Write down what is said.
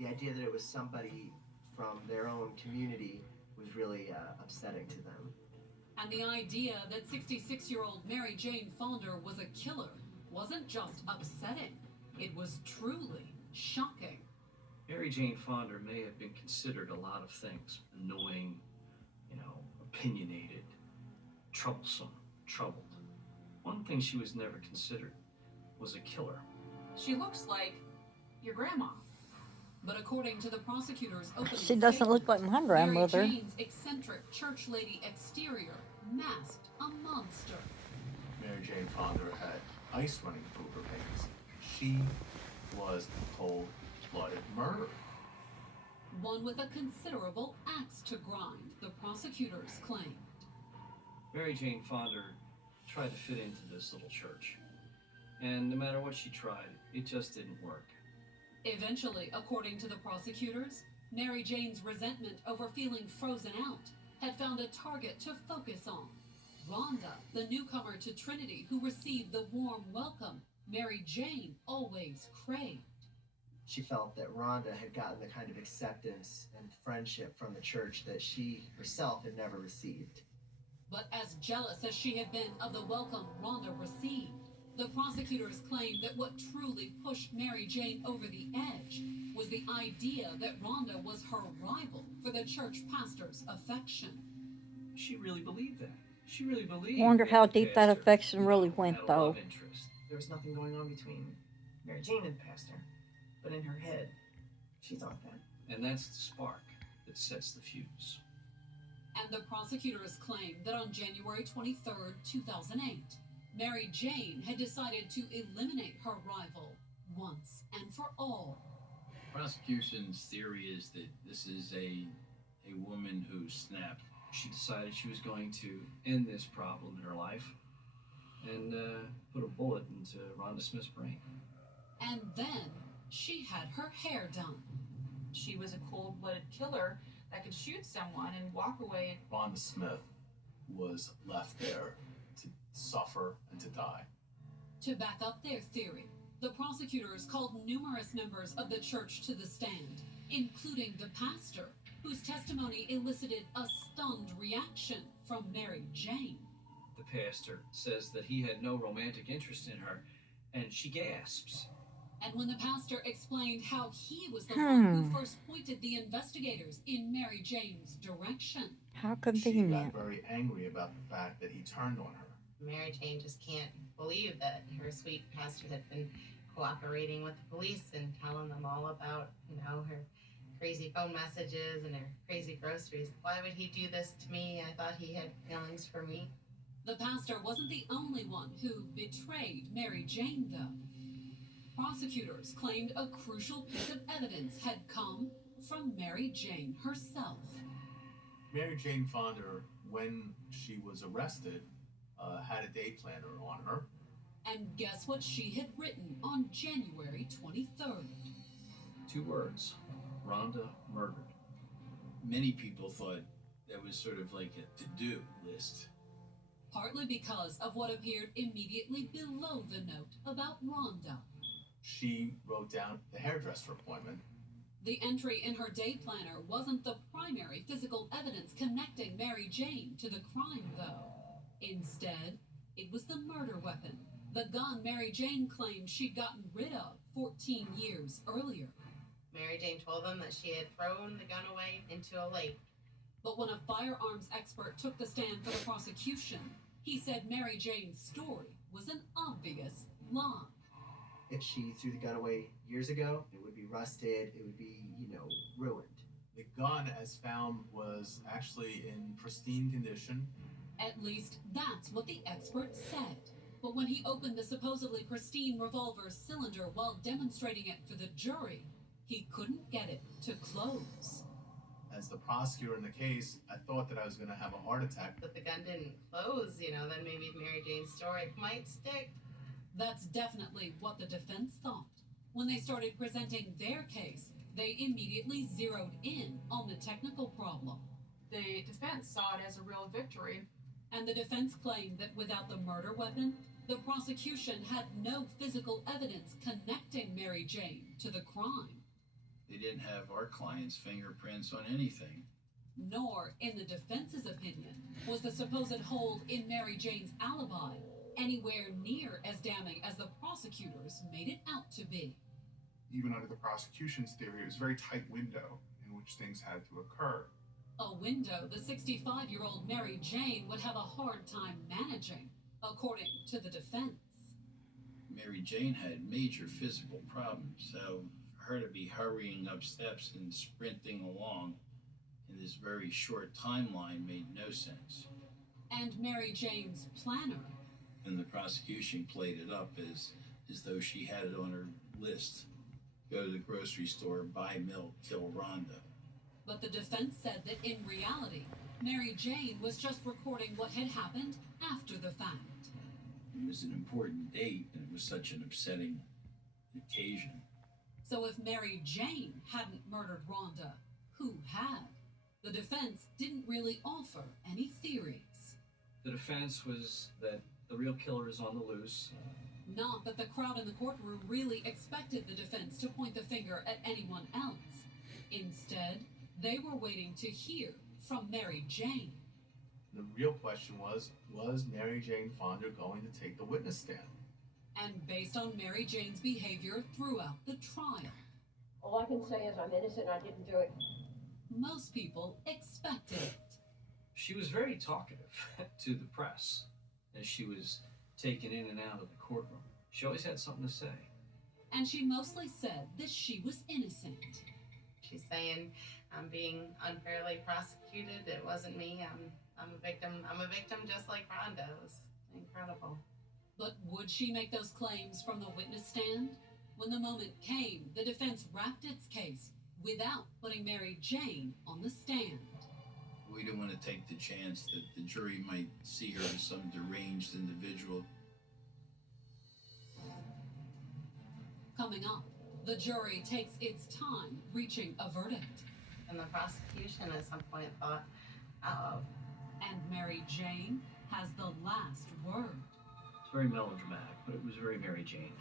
The idea that it was somebody from their own community was really upsetting to them. And the idea that 66-year-old Mary Jane Fonda was a killer wasn't just upsetting, it was truly shocking. Mary Jane Fonda may have been considered a lot of things: annoying, opinionated, troublesome, troubled. One thing she was never considered was a killer. She looks like your grandma. But according to the prosecutor's opening She doesn't look like my grandmother. Mary Jane's eccentric church lady exterior masked a monster. Mary Jane Fonda had ice running through her veins. She was a cold-blooded murderer. One with a considerable axe to grind, the prosecutors claimed. Mary Jane Fonda tried to fit into this little church. And no matter what she tried, it just didn't work. Eventually, according to the prosecutors, Mary Jane's resentment over feeling frozen out had found a target to focus on. Rhonda, the newcomer to Trinity who received the warm welcome Mary Jane always craved. She felt that Rhonda had gotten the kind of acceptance and friendship from the church that she herself had never received. But as jealous as she had been of the welcome Rhonda received, the prosecutors claimed that what truly pushed Mary Jane over the edge was the idea that Rhonda was her rival for the church pastor's affection. She really believed that. She really believed. Wonder how the deep that pastor, affection really went, had a though. love interest. There was nothing going on between Mary Jane and the pastor, but in her head, she thought that. And that's the spark that sets the fuse. And the prosecutors claimed that on January 23rd, 2008, Mary Jane had decided to eliminate her rival once and for all. Prosecution's theory is that this is a woman who snapped. She decided she was going to end this problem in her life and put a bullet into Rhonda Smith's brain. And then she had her hair done. She was a cold-blooded killer that could shoot someone and walk away. Rhonda Smith was left there to suffer and to die. To back up their theory, the prosecutors called numerous members of the church to the stand, including the pastor, whose testimony elicited a stunned reaction from Mary Jane. The pastor says that he had no romantic interest in her, and she gasps. And when the pastor explained how he was the one who first pointed the investigators in Mary Jane's direction. How She convenient. got very angry about the fact that he turned on her. Mary Jane just can't believe that her sweet pastor had been cooperating with the police and telling them all about, her crazy phone messages and her crazy groceries. Why would he do this to me? I thought he had feelings for me. The pastor wasn't the only one who betrayed Mary Jane, though. Prosecutors claimed a crucial piece of evidence had come from Mary Jane herself. Mary Jane Fonda, when she was arrested, had a day planner on her. And guess what she had written on January 23rd? 2 words: Rhonda murdered. Many people thought that was sort of like a to-do list. Partly because of what appeared immediately below the note about Rhonda. She wrote down the hairdresser appointment. The entry in her day planner wasn't the primary physical evidence connecting Mary Jane to the crime, though. Instead, it was the murder weapon, the gun Mary Jane claimed she'd gotten rid of 14 years earlier. Mary Jane told them that she had thrown the gun away into a lake. But when a firearms expert took the stand for the prosecution, he said Mary Jane's story was an obvious lie. If she threw the gun away years ago, it would be rusted, it would be, ruined. The gun, as found, was actually in pristine condition. At least that's what the expert said. But when he opened the supposedly pristine revolver cylinder while demonstrating it for the jury, he couldn't get it to close. As the prosecutor in the case, I thought that I was going to have a heart attack. But the gun didn't close, then maybe Mary Jane's story might stick. That's definitely what the defense thought. When they started presenting their case, they immediately zeroed in on the technical problem. The defense saw it as a real victory. And the defense claimed that without the murder weapon, the prosecution had no physical evidence connecting Mary Jane to the crime. They didn't have our client's fingerprints on anything. Nor, in the defense's opinion, was the supposed hole in Mary Jane's alibi anywhere near as damning as the prosecutors made it out to be. Even under the prosecution's theory, it was a very tight window in which things had to occur. A window the 65-year-old Mary Jane would have a hard time managing, according to the defense. Mary Jane had major physical problems, so for her to be hurrying up steps and sprinting along in this very short timeline made no sense. And Mary Jane's planner, And the prosecution played it up as though she had it on her list. Go to the grocery store, buy milk, kill Rhonda. but the defense said that in reality, Mary Jane was just recording what had happened after the fact. It was an important date, and it was such an upsetting occasion. So if Mary Jane hadn't murdered Rhonda, who had? The defense didn't really offer any theories. The defense was that the real killer is on the loose. Not that the crowd in the courtroom really expected the defense to point the finger at anyone else. Instead, they were waiting to hear from Mary Jane. The real question was Mary Jane Fonda going to take the witness stand? And based on Mary Jane's behavior throughout the trial, All I can say is I'm innocent and I didn't do it. most people expected it. She was very talkative to the press as she was taken in and out of the courtroom. She always had something to say. And she mostly said that she was innocent. She's saying, I'm being unfairly prosecuted. It wasn't me. I'm a victim. I'm a victim just like Rhonda. It was incredible. But would she make those claims from the witness stand? When the moment came, the defense wrapped its case without putting Mary Jane on the stand. We didn't want to take the chance that the jury might see her as some deranged individual. Coming up, the jury takes its time reaching a verdict. And the prosecution at some point thought, oh, And Mary Jane has the last word. It's very melodramatic, but it was very Mary Jane.